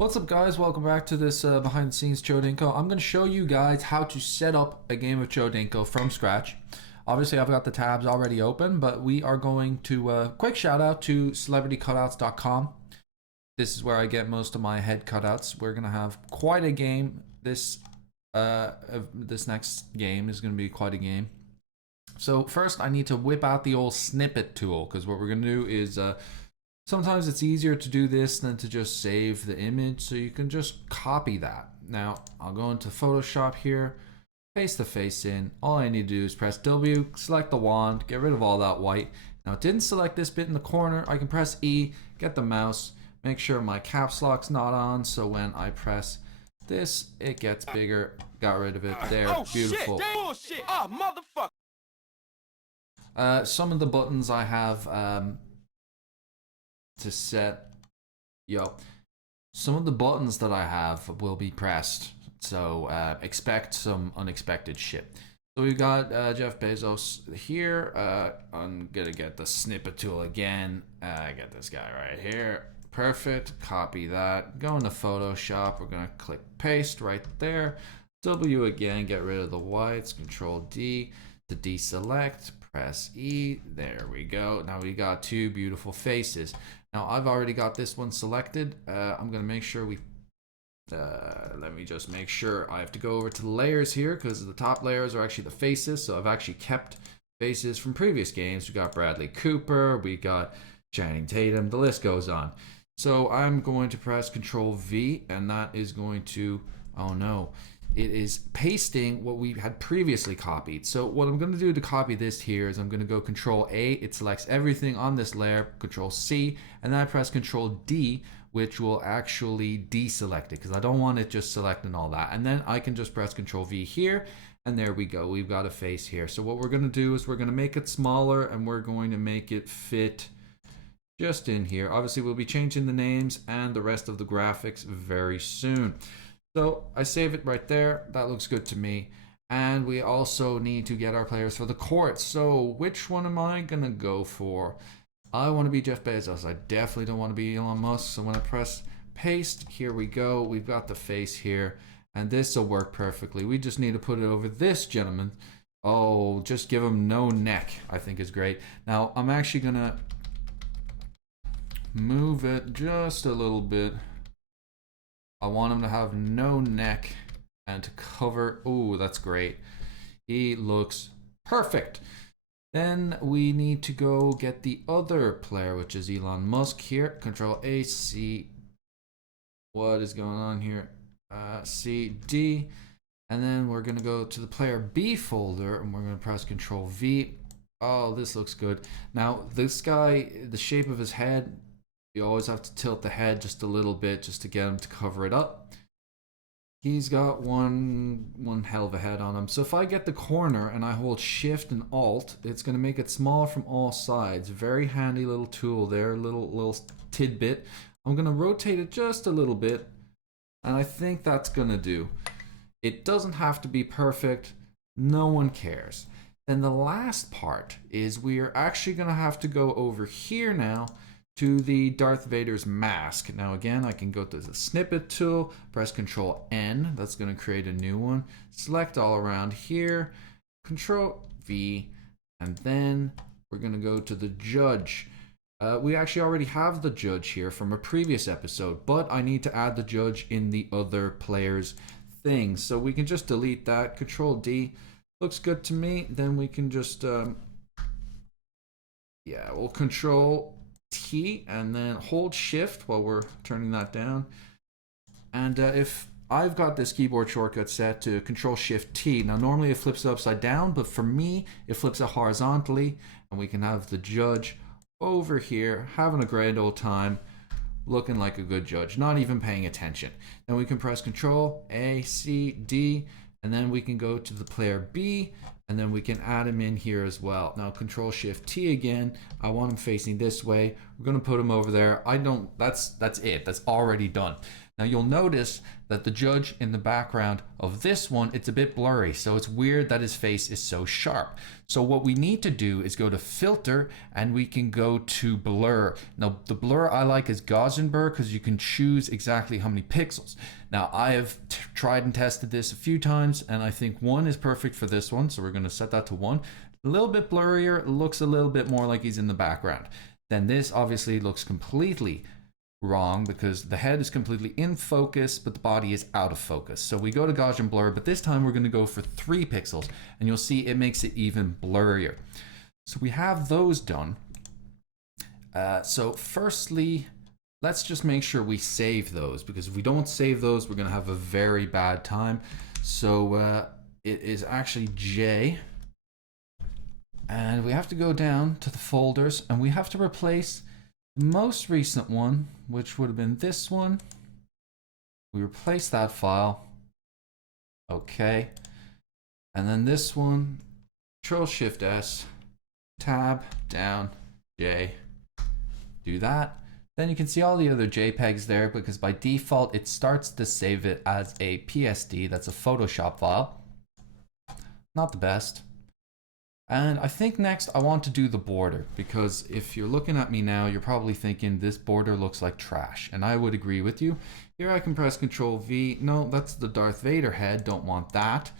What's up, guys? Welcome back to this behind the scenes CHODINKO. I'm going to show you guys how to set up a game of CHODINKO from scratch. Obviously, I've got the tabs already open, but we are going to quick shout out to celebritycutouts.com. This is where I get most of my head cutouts. We're going to have quite a game. This next game is going to be quite a game. So first, I need to whip out the old snippet tool, because what we're going to do is sometimes it's easier to do this than to just save the image, so you can just copy that. Now, I'll go into Photoshop here, paste the face in. All I need to do is press W, select the wand, get rid of all that white. Now, it didn't select this bit in the corner. I can press E, get the mouse, make sure my caps lock's not on, so when I press this, it gets bigger. Got rid of it. There, oh, beautiful. Shit, bullshit. Oh, motherfucker. Some of the buttons I have to set, some of the buttons that I have will be pressed, so expect some unexpected shit. So we've got Jeff Bezos here. I'm gonna get the snippet tool again. I got this guy right here. Perfect. Copy that. Go into Photoshop. We're gonna click paste right there. W again. Get rid of the whites. Control D to deselect. Press E. There we go. Now we got two beautiful faces. Now I've already got this one selected. I'm gonna make sure we let me just make sure. I have to go over to the layers here, because the top layers are actually the faces. So I've actually kept faces from previous games. We got Bradley Cooper, we got Channing Tatum, the list goes on. So I'm going to press Control V, and that is going to, oh no, it is pasting what we had previously copied. So what I'm going to do to copy this here is I'm going to go Control A, it selects everything on this layer, Control C, and then I press Control D, which will actually deselect it, because I don't want it just selecting all that. And then I can just press Control V here, and there we go. We've got a face here. So what we're going to do is we're going to make it smaller, and we're going to make it fit just in here. Obviously, we'll be changing the names and the rest of the graphics very soon. So I save it right there. That looks good to me. And we also need to get our players for the court. So which one am I going to go for? I want to be Jeff Bezos. I definitely don't want to be Elon Musk. So when I press paste, here we go. We've got the face here. And this will work perfectly. We just need to put it over this gentleman. Oh, just give him no neck, I think is great. Now, I'm actually going to move it just a little bit. I want him to have no neck and to cover. Oh, that's great. He looks perfect. Then we need to go get the other player, which is Elon Musk here. Control A, C. What is going on here? C, D. And then we're going to go to the player B folder, and we're going to press Control V. Oh, this looks good. Now, this guy, the shape of his head, you always have to tilt the head just a little bit just to get him to cover it up. He's got one hell of a head on him. So if I get the corner and I hold Shift and Alt, it's going to make it small from all sides. Very handy little tool there, little tidbit. I'm going to rotate it just a little bit, and I think that's going to do. It doesn't have to be perfect. No one cares. Then the last part is we are actually going to have to go over here now to the Darth Vader's mask. Now again, I can go to the snippet tool, press Control N, that's going to create a new one, select all around here, Control V, and then we're going to go to the judge. We actually already have the judge here from a previous episode, but I need to add the judge in the other player's thing. So we can just delete that, Control D, looks good to me. Then we can just, we'll Control T and then hold Shift while we're turning that down. And if I've got this keyboard shortcut set to Control Shift T, now normally it flips it upside down, but for me it flips it horizontally, and we can have the judge over here having a grand old time, looking like a good judge, not even paying attention. Then we can press Control A, C, D, and then we can go to the player B, and then we can add him in here as well. Now Control Shift T again. I want him facing this way. We're gonna put him over there. That's it. That's already done. Now you'll notice that the judge in the background of this one, it's a bit blurry. So it's weird that his face is so sharp. So what we need to do is go to filter and we can go to blur. Now the blur I like is Gaussian blur because you can choose exactly how many pixels. Now I have tried and tested this a few times and I think 1 is perfect for this one. So we're going to set that to 1. A little bit blurrier, looks a little bit more like he's in the background. Then this obviously looks completely wrong because the head is completely in focus, but the body is out of focus. So we go to Gaussian blur, but this time we're going to go for 3 pixels and you'll see it makes it even blurrier. So we have those done. So firstly, let's just make sure we save those because if we don't save those, we're going to have a very bad time. So it is actually J. And we have to go down to the folders and we have to replace the most recent one, which would have been this one. We replace that file. Okay. And then this one, Control-Shift-S, tab, down, J. Do that. Then you can see all the other JPEGs there because by default, it starts to save it as a PSD. That's a Photoshop file. Not the best. And I think next I want to do the border because if you're looking at me now, you're probably thinking this border looks like trash. And I would agree with you. Here I can press Control V. No, that's the Darth Vader head. Don't want that.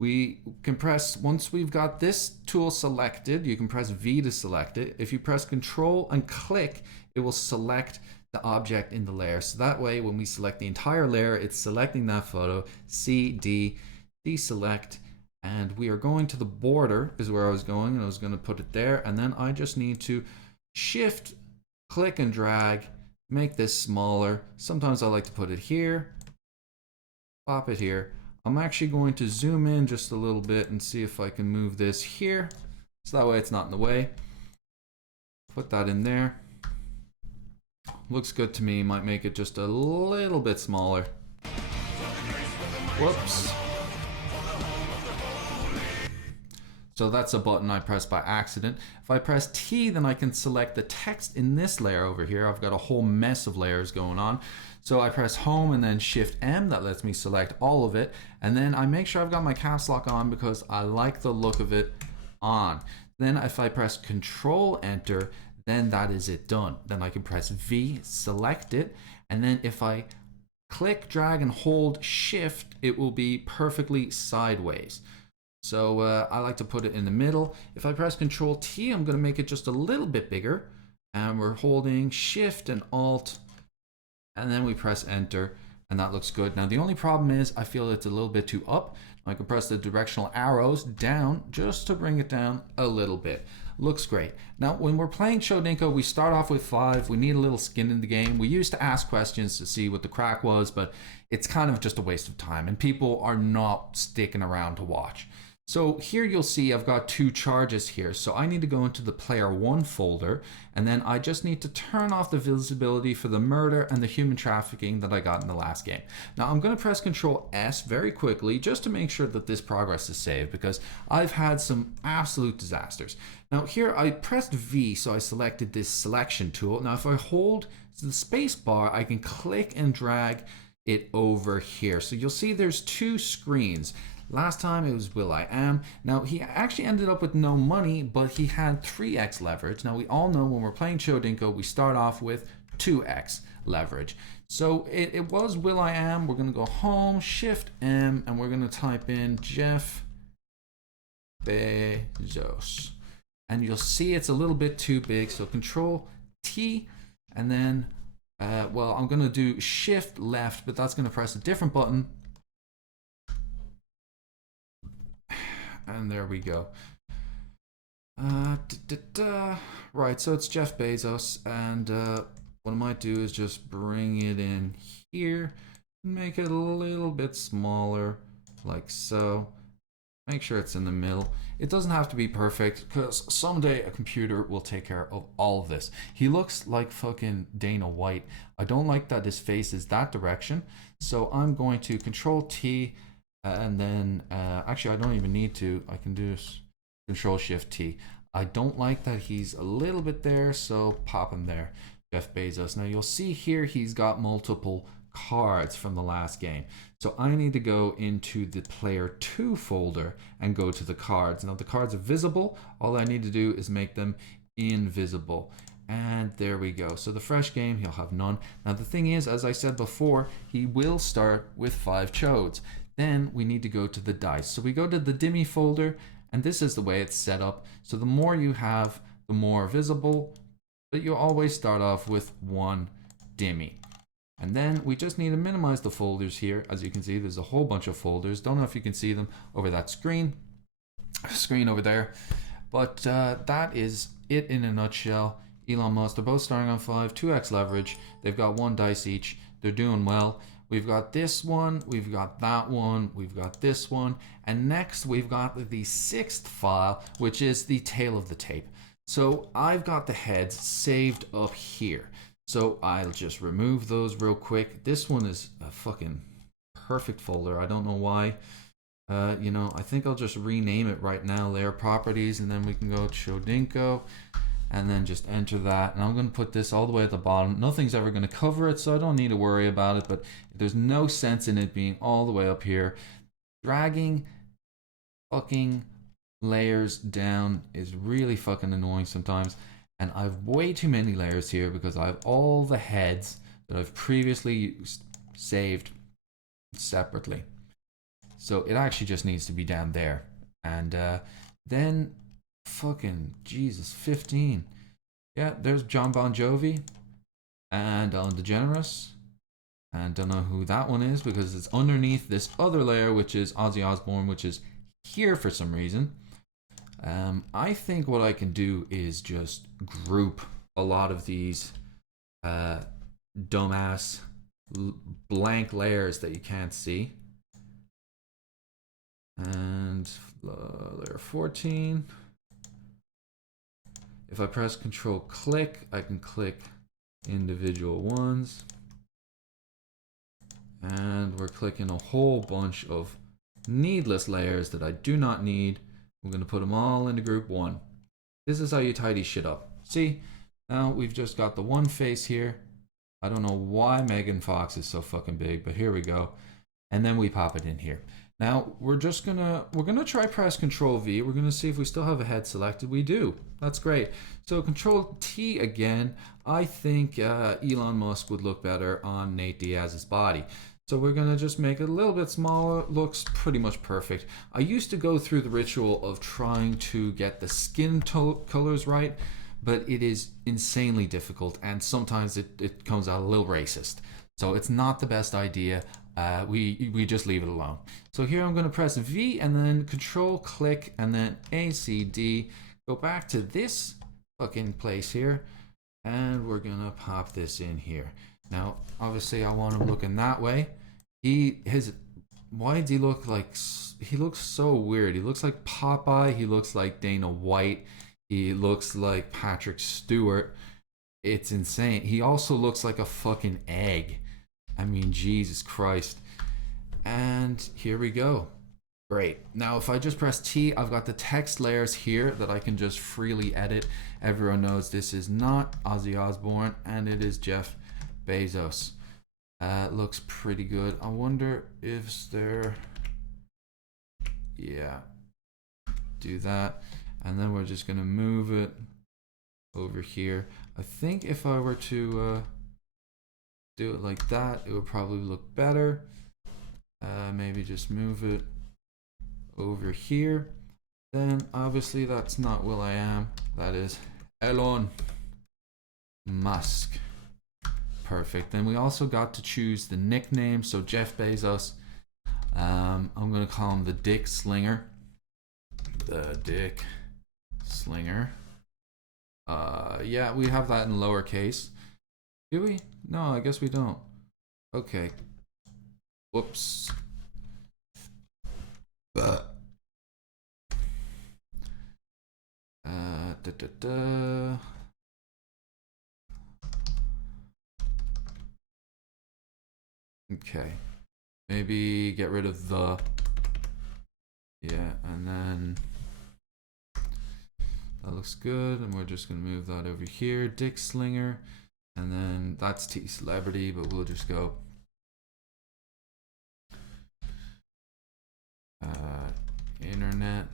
We can press, once we've got this tool selected, you can press V to select it. If you press Control and click, it will select the object in the layer. So that way, when we select the entire layer, it's selecting that photo, C, D, deselect. And we are going to the border is where I was going and I was going to put it there. And then I just need to shift, click and drag, make this smaller. Sometimes I like to put it here, pop it here. I'm actually going to zoom in just a little bit and see if I can move this here. So that way it's not in the way. Put that in there. Looks good to me. Might make it just a little bit smaller. Whoops. So that's a button I pressed by accident. If I press T, then I can select the text in this layer over here. I've got a whole mess of layers going on. So I press Home and then Shift M. That lets me select all of it. And then I make sure I've got my caps lock on because I like the look of it on. Then if I press Control Enter, then that is it done. Then I can press V, select it. And then if I click, drag, and hold Shift, it will be perfectly sideways. So I like to put it in the middle. If I press Control T, I'm going to make it just a little bit bigger. And we're holding Shift and Alt. And then we press Enter. And that looks good. Now the only problem is I feel it's a little bit too up. I can press the directional arrows down just to bring it down a little bit. Looks great. Now when we're playing CHODINKO, we start off with 5. We need a little skin in the game. We used to ask questions to see what the crack was, but it's kind of just a waste of time. And people are not sticking around to watch. So here you'll see I've got 2 charges here. So I need to go into the player 1 folder and then I just need to turn off the visibility for the murder and the human trafficking that I got in the last game. Now I'm going to press Control S very quickly just to make sure that this progress is saved because I've had some absolute disasters. Now here I pressed V, so I selected this selection tool. Now if I hold the space bar, I can click and drag it over here. So you'll see there's 2 screens. Last time it was will.i.am. Now he actually ended up with no money, but he had 3x leverage. Now we all know when we're playing CHODINKO, we start off with 2x leverage. So it was will.i.am. We're gonna go home, Shift M, and we're gonna type in Jeff Bezos. And you'll see it's a little bit too big. So Control T, and then, well, I'm gonna do Shift Left, but that's gonna press a different button. And there we go. Right, so it's Jeff Bezos, and what I might do is just bring it in here, make it a little bit smaller, like so. Make sure it's in the middle. It doesn't have to be perfect, because someday a computer will take care of all of this. He looks like fucking Dana White. I don't like that his face is that direction, so I'm going to Control T, and then actually I don't even need to. I can do Control Shift T. I don't like that he's a little bit there, so pop him there. Jeff Bezos. Now you'll see here he's got multiple cards from the last game. So I need to go into the player 2 folder and go to the cards. Now the cards are visible. All I need to do is make them invisible. And there we go. So the fresh game, he'll have none. Now the thing is, as I said before, he will start with 5 chodes. Then we need to go to the dice. So we go to the Dimmy folder, and this is the way it's set up. So the more you have, the more visible, but you always start off with 1 Dimmy. And then we just need to minimize the folders here. As you can see, there's a whole bunch of folders. Don't know if you can see them over that screen over there. But that is it in a nutshell. Elon Musk, they're both starting on 5, 2x leverage. They've got 1 dice each. They're doing well. We've got this one, we've got that one, we've got this one. And next we've got the 6th file, which is the tail of the tape. So I've got the heads saved up here. So I'll just remove those real quick. This one is a fucking perfect folder. I don't know why. You know, I think I'll just rename it right now, layer properties, and then we can go CHODINKO and then just enter that. And I'm going to put this all the way at the bottom. Nothing's ever going to cover it, so I don't need to worry about it, but there's no sense in it being all the way up here. Dragging fucking layers down is really fucking annoying sometimes. And I have way too many layers here because I have all the heads that I've previously saved separately. So it actually just needs to be down there. And then fucking Jesus, 15. Yeah, there's John Bon Jovi and Ellen DeGeneres. And don't know who that one is because it's underneath this other layer, which is Ozzy Osbourne, which is here for some reason. I think what I can do is just group a lot of these dumbass blank layers that you can't see. And layer 14. If I press Control click, I can click individual ones. And we're clicking a whole bunch of needless layers that I do not need. I'm going to put them all into group 1. This is how you tidy shit up. See, now we've just got the one face here. I don't know why Megan Fox is so fucking big, but here we go. And then we pop it in here. Now we're gonna try press Control V. We're gonna see if we still have a head selected. We do. That's great. So Control T again. I think Elon Musk would look better on Nate Diaz's body. So we're gonna just make it a little bit smaller. Looks pretty much perfect. I used to go through the ritual of trying to get the skin colors right, but it is insanely difficult, and sometimes it comes out a little racist. So it's not the best idea. We just leave it alone. So here I'm going to press V and then Control click and then ACD. Go back to this fucking place here, and we're gonna pop this in here. Now, obviously, I want him looking that way. Why does he look like? He looks so weird. He looks like Popeye. He looks like Dana White. He looks like Patrick Stewart. It's insane. He also looks like a fucking egg. I mean, Jesus Christ. And here we go. Great. Now, if I just press T, I've got the text layers here that I can just freely edit. Everyone knows this is not Ozzy Osbourne, and it is Jeff Bezos. Looks pretty good. I wonder if there... Yeah. Do that. And then we're just going to move it over here. I think if I were to do it like that, it would probably look better. Maybe just move it over here. Then obviously that's not will.i.am. That is Elon Musk. Perfect. Then we also got to choose the nickname. So Jeff Bezos. I'm going to call him the Dick Slinger. The Dick Slinger. Yeah, we have that in lowercase. Do we? No, I guess we don't. Okay. Whoops. Okay. Maybe get rid of the... Yeah, and then... That looks good, and we're just going to move that over here. Dick Slinger. And then that's T Celebrity, but we'll just go internet.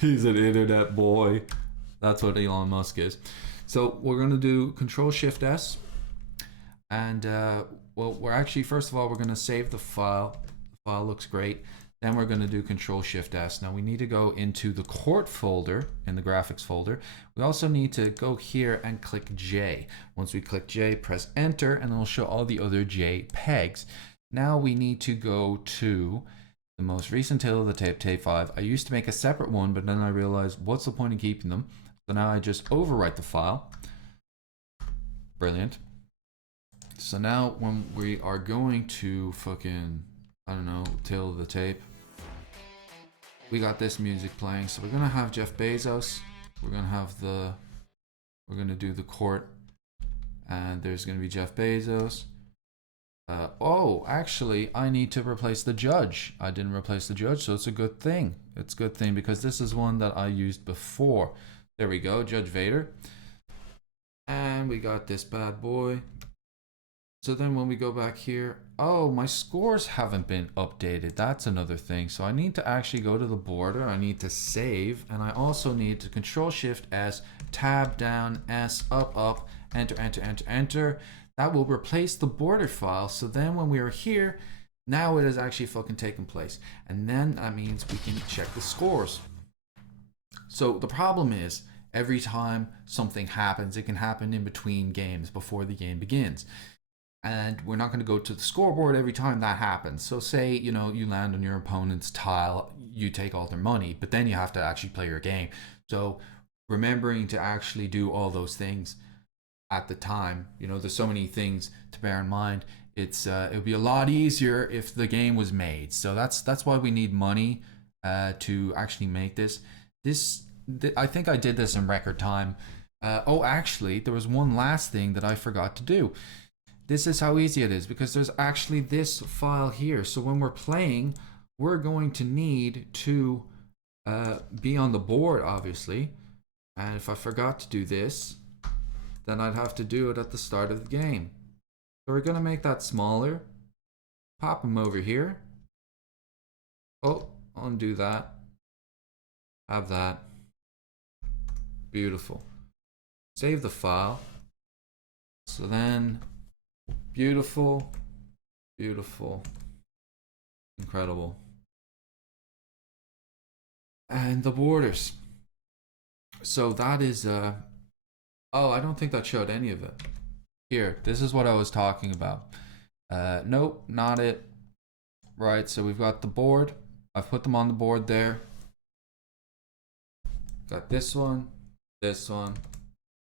He's an internet boy. That's what Elon Musk is. So we're gonna do Control Shift S, and well, we're actually first of all we're gonna save the file. The file looks great. Then we're gonna do Control Shift S. Now we need to go into the court folder in the graphics folder. We also need to go here and click J. Once we click J, press Enter, and it'll show all the other JPEGs. Now we need to go to the most recent tail of the tape, tape 5. I used to make a separate one, but then I realized what's the point in keeping them? So now I just overwrite the file. Brilliant. So now when we are going to fucking, I don't know, tail of the tape, we got this music playing. So we're gonna have Jeff Bezos. We're gonna do the court, and there's gonna be Jeff Bezos. Oh, actually, I need to replace the judge. I didn't replace the judge, so it's a good thing. It's a good thing because this is one that I used before. There we go, Judge Vader. And we got this bad boy. So then when we go back here, oh, my scores haven't been updated. That's another thing. So I need to actually go to the border. I need to save, and I also need to Control Shift S, tab down, S, up, enter, enter, enter, enter. That will replace the border file. So then when we are here, now it has actually fucking taken place. And then that means we can check the scores. So the problem is every time something happens, it can happen in between games before the game begins. And we're not going to go to the scoreboard every time that happens. So say, you know, you land on your opponent's tile, you take all their money, but then you have to actually play your game. So remembering to actually do all those things at the time, you know, there's so many things to bear in mind. It would be a lot easier if the game was made. So that's why we need money to actually make this. I think I did this in record time. Oh, actually, there was one last thing that I forgot to do. This is how easy it is because there's actually this file here. So when we're playing, we're going to need to be on the board, obviously. And if I forgot to do this, then I'd have to do it at the start of the game. So we're going to make that smaller. Pop them over here. Oh, undo that. Have that. Beautiful. Save the file. So then, beautiful, beautiful, incredible. And the borders. So that is, oh, I don't think that showed any of it. Here, this is what I was talking about. Nope, not it. Right, so we've got the board. I've put them on the board there. Got this one, this one,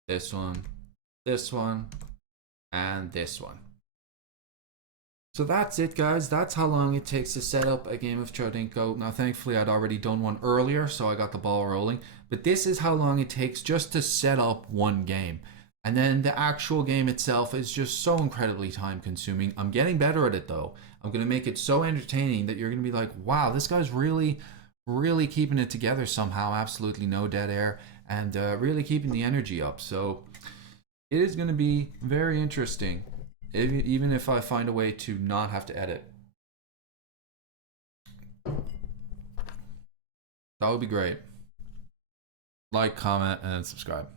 this one, this one, and this one. So that's it, guys. That's how long it takes to set up a game of CHODINKO. Now, thankfully, I'd already done one earlier, so I got the ball rolling. But this is how long it takes just to set up one game. And then the actual game itself is just so incredibly time consuming. I'm getting better at it, though. I'm going to make it so entertaining that you're going to be like, wow, this guy's really keeping it together somehow. Absolutely no dead air. And really keeping the energy up. So it is going to be very interesting. Even if I find a way to not have to edit. That would be great. Like, comment, and subscribe.